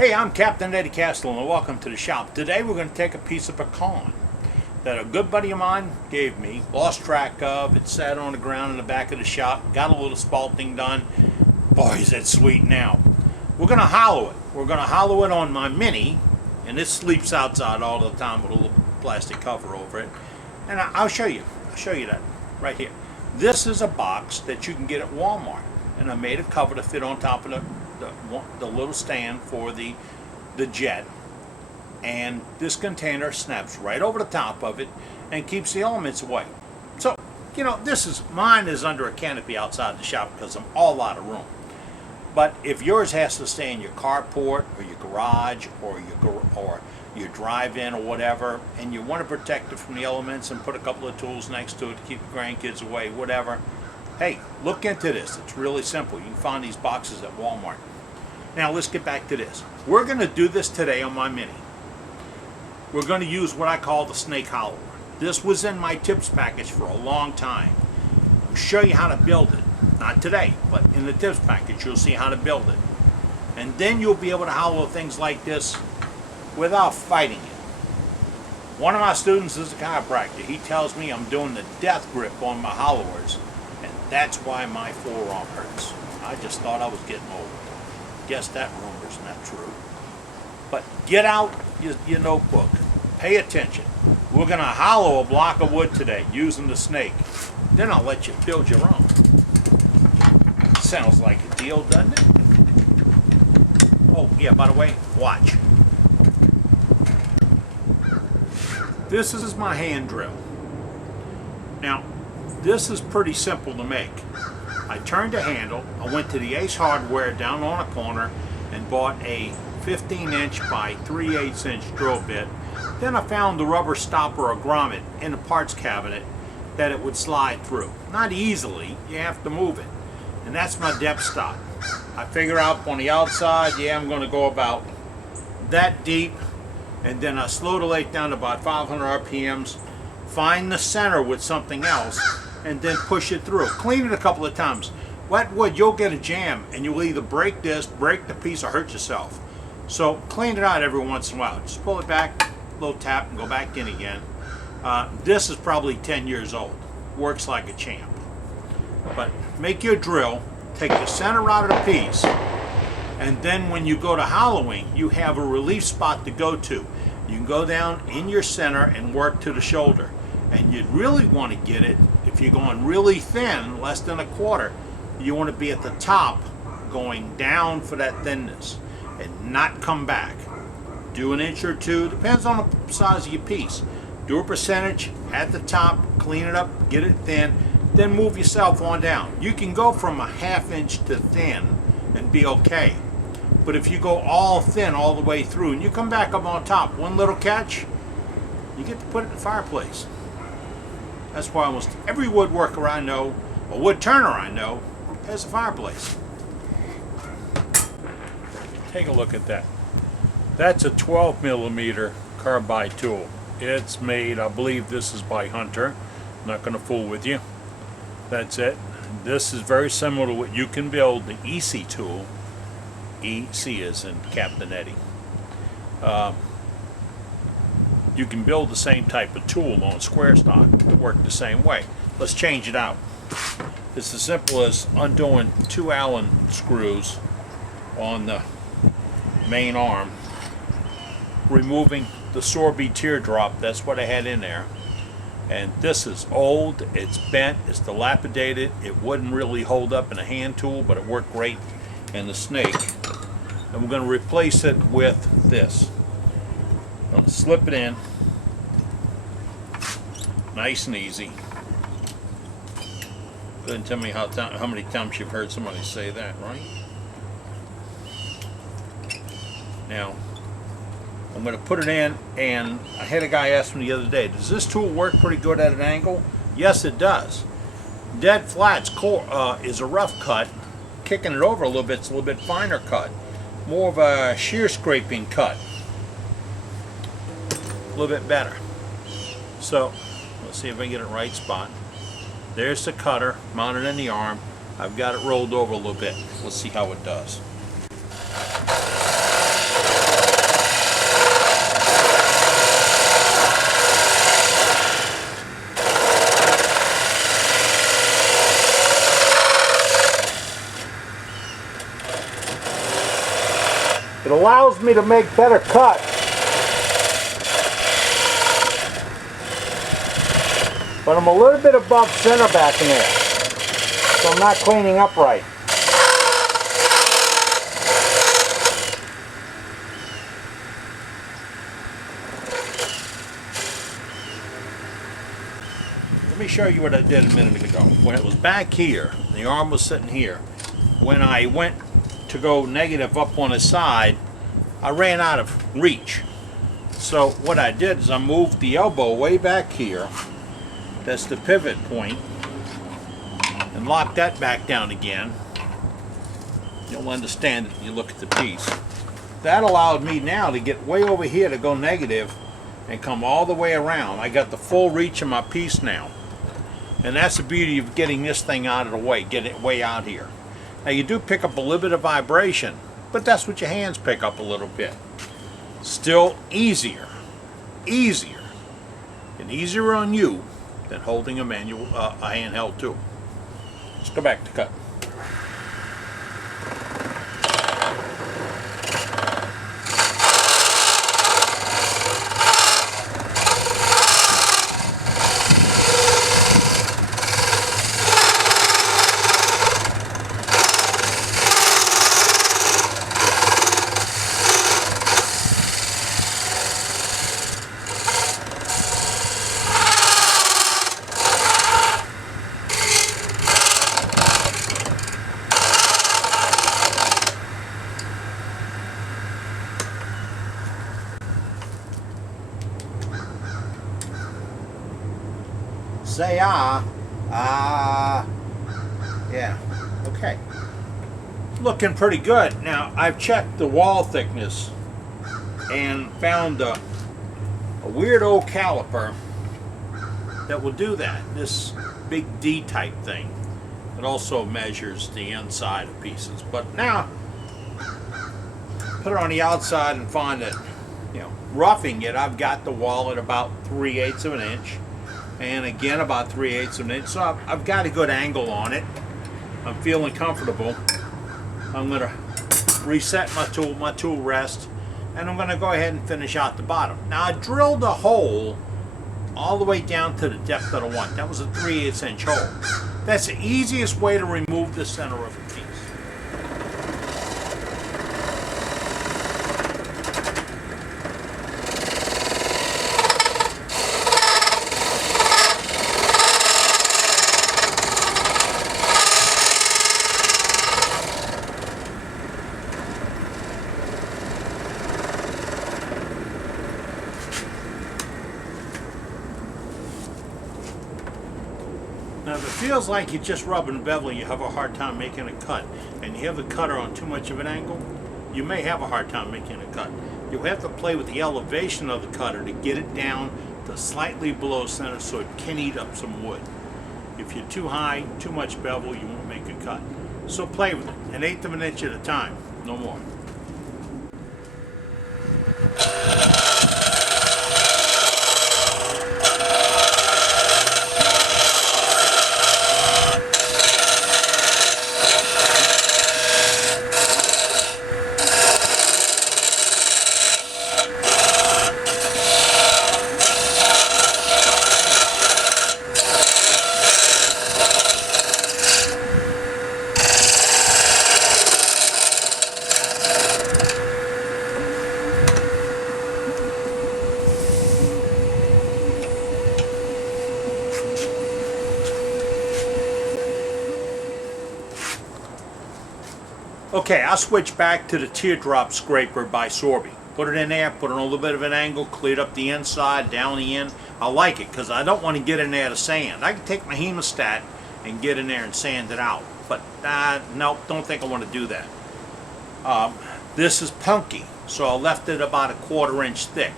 Hey, I'm Captain Eddie Castle and welcome to the shop. Today we're going to take a piece of pecan that a good buddy of mine gave me, lost track of. It sat on the ground in the back of the shop, got a little spalting done. Boy, is it sweet now. We're going to hollow it. We're going to hollow it on my Mini, and it sleeps outside all the time with a little plastic cover over it. And I'll show you. I'll show you that right here. This is a box that you can get at Walmart, and I made a cover to fit on top of the little stand for the jet, and this container snaps right over the top of it and keeps the elements away. So, you know, mine is under a canopy outside the shop because I'm all out of room. But if yours has to stay in your carport or your garage or your drive-in or whatever, and you want to protect it from the elements and put a couple of tools next to it to keep the grandkids away, whatever, hey, look into this. It's really simple. You can find these boxes at Walmart. Now let's get back to this. We're going to do this today on my Mini. We're going to use what I call the snake hollower. This was in my tips package for a long time. I'll show you how to build it. Not today, but in the tips package you'll see how to build it. And then you'll be able to hollow things like this without fighting it. One of my students is a chiropractor. He tells me I'm doing the death grip on my hollowers, and that's why my forearm hurts. I just thought I was getting old. Guess that rumor's not true. But get out your notebook. Pay attention. We're going to hollow a block of wood today using the snake. Then I'll let you build your own. Sounds like a deal, doesn't it? Oh, yeah, by the way, watch. This is my hand drill. Now, this is pretty simple to make. I turned the handle, I went to the Ace Hardware down on a corner and bought a 15-inch by 3/8 inch drill bit. Then I found the rubber stopper or grommet in the parts cabinet that it would slide through. Not easily, you have to move it. And that's my depth stop. I figure out on the outside, yeah, I'm going to go about that deep, and then I slow the lathe down to about 500 RPMs, find the center with something else, and then push it through. Clean it a couple of times. Wet wood, you'll get a jam, and you'll either break this, break the piece, or hurt yourself. So clean it out every once in a while. Just pull it back, a little tap, and go back in again. This is probably 10 years old. Works like a champ. But make your drill, take the center out of the piece, and then when you go to hollowing, you have a relief spot to go to. You can go down in your center and work to the shoulder. And you'd really want to get it, if you're going really thin, less than a quarter, you want to be at the top going down for that thinness and not come back. Do an inch or two, depends on the size of your piece. Do a percentage at the top, clean it up, get it thin, then move yourself on down. You can go from a ½ inch to thin and be okay. But if you go all thin all the way through and you come back up on top, one little catch, you get to put it in the fireplace. That's why almost every woodworker I know, a wood turner I know, has a fireplace. Take a look at that. That's a 12mm carbide tool. It's made, I believe this is by Hunter. I'm not going to fool with you. That's it. This is very similar to what you can build, the EC tool. EC is in Captain Eddie. You can build the same type of tool on square stock to work the same way. Let's change it out. It's as simple as undoing 2 Allen screws on the main arm, removing the Sorby teardrop, that's what I had in there. And this is old, it's bent, it's dilapidated, it wouldn't really hold up in a hand tool, but it worked great in the snake. And we're going to replace it with this. I'm going to slip it in, nice and easy. Go ahead and tell me how many times you've heard somebody say that, right? Now, I'm going to put it in, and I had a guy ask me the other day, does this tool work pretty good at an angle? Yes, it does. Dead flats is a rough cut. Kicking it over a little bit, it's a little bit finer cut. More of a shear scraping cut. A little bit better. So let's see if I can get it right spot. There's the cutter mounted in the arm. I've got it rolled over a little bit. Let's see how it does. It allows me to make better cuts. But I'm a little bit above center back in there, so I'm not cleaning up right. Let me show you what I did a minute ago. When it was back here, the arm was sitting here. When I went to go negative up on the side, I ran out of reach. So what I did is I moved the elbow way back here. That's the pivot point, and lock that back down again. You'll understand it when you look at the piece. That allowed me now to get way over here to go negative and come all the way around. I got the full reach of my piece now. And that's the beauty of getting this thing out of the way, get it way out here. Now you do pick up a little bit of vibration, but that's what your hands pick up a little bit. Still easier and easier on you than holding a manual, a handheld tool. Let's go back to cut. Say yeah, okay. Looking pretty good. Now, I've checked the wall thickness and found a weird old caliper that will do that. This big D type thing. It also measures the inside of pieces. But now, put it on the outside and find that, you know, roughing it, I've got the wall at about 3/8 of an inch. And again about 3/8 of an inch. So I've got a good angle on it. I'm feeling comfortable. I'm going to reset my tool rest, and I'm going to go ahead and finish out the bottom. Now I drilled a hole all the way down to the depth that I want. That was a 3/8 inch hole. That's the easiest way to remove the center of a piece. Now, if it feels like you're just rubbing the bevel, you have a hard time making a cut, and you have the cutter on too much of an angle, you may have a hard time making a cut. You'll have to play with the elevation of the cutter to get it down to slightly below center so it can eat up some wood. If you're too high, too much bevel, you won't make a cut. So play with it, 1/8 of an inch at a time, no more. Okay, I'll switch back to the teardrop scraper by Sorby. Put it in there, put it on a little bit of an angle, cleared up the inside, down the end. I like it because I don't want to get in there to sand. I can take my hemostat and get in there and sand it out. But no, don't think I want to do that. This is punky, so I left it about a 1/4 inch thick.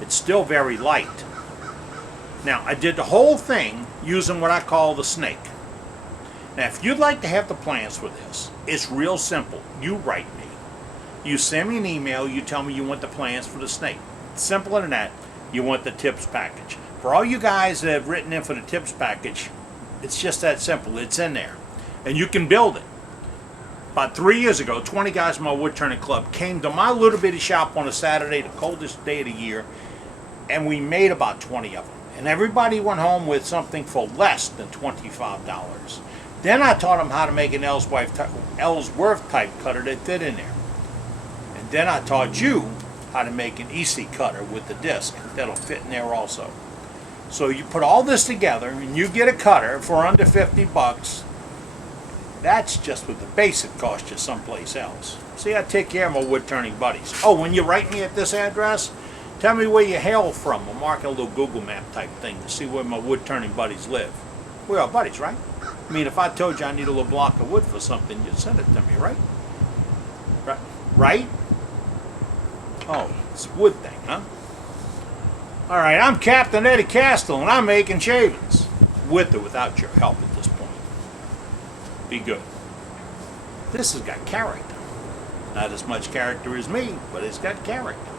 It's still very light. Now, I did the whole thing using what I call the snake. Now, if you'd like to have the plans for this, it's real simple. You write me. You send me an email, you tell me you want the plans for the snake. Simpler than that, you want the tips package. For all you guys that have written in for the tips package, it's just that simple. It's in there. And you can build it. about 3 years ago, 20 guys from my wood turning club came to my little bitty shop on a Saturday, the coldest day of the year, and we made about 20 of them. And everybody went home with something for less than $25. Then I taught them how to make an Ellsworth type cutter that fit in there. And then I taught you how to make an EC cutter with the disc that'll fit in there also. So you put all this together and you get a cutter for under 50 bucks. That's just what the basic cost you someplace else. See, I take care of my wood turning buddies. Oh, when you write me at this address, tell me where you hail from. I'm marking a little Google map type thing to see where my wood turning buddies live. We're our buddies, right? I mean, if I told you I need a little block of wood for something, you'd send it to me, right? Right? Oh, it's a wood thing, huh? All right, I'm Captain Eddie Castle, and I'm making shavings. With or without your help at this point. Be good. This has got character. Not as much character as me, but it's got character.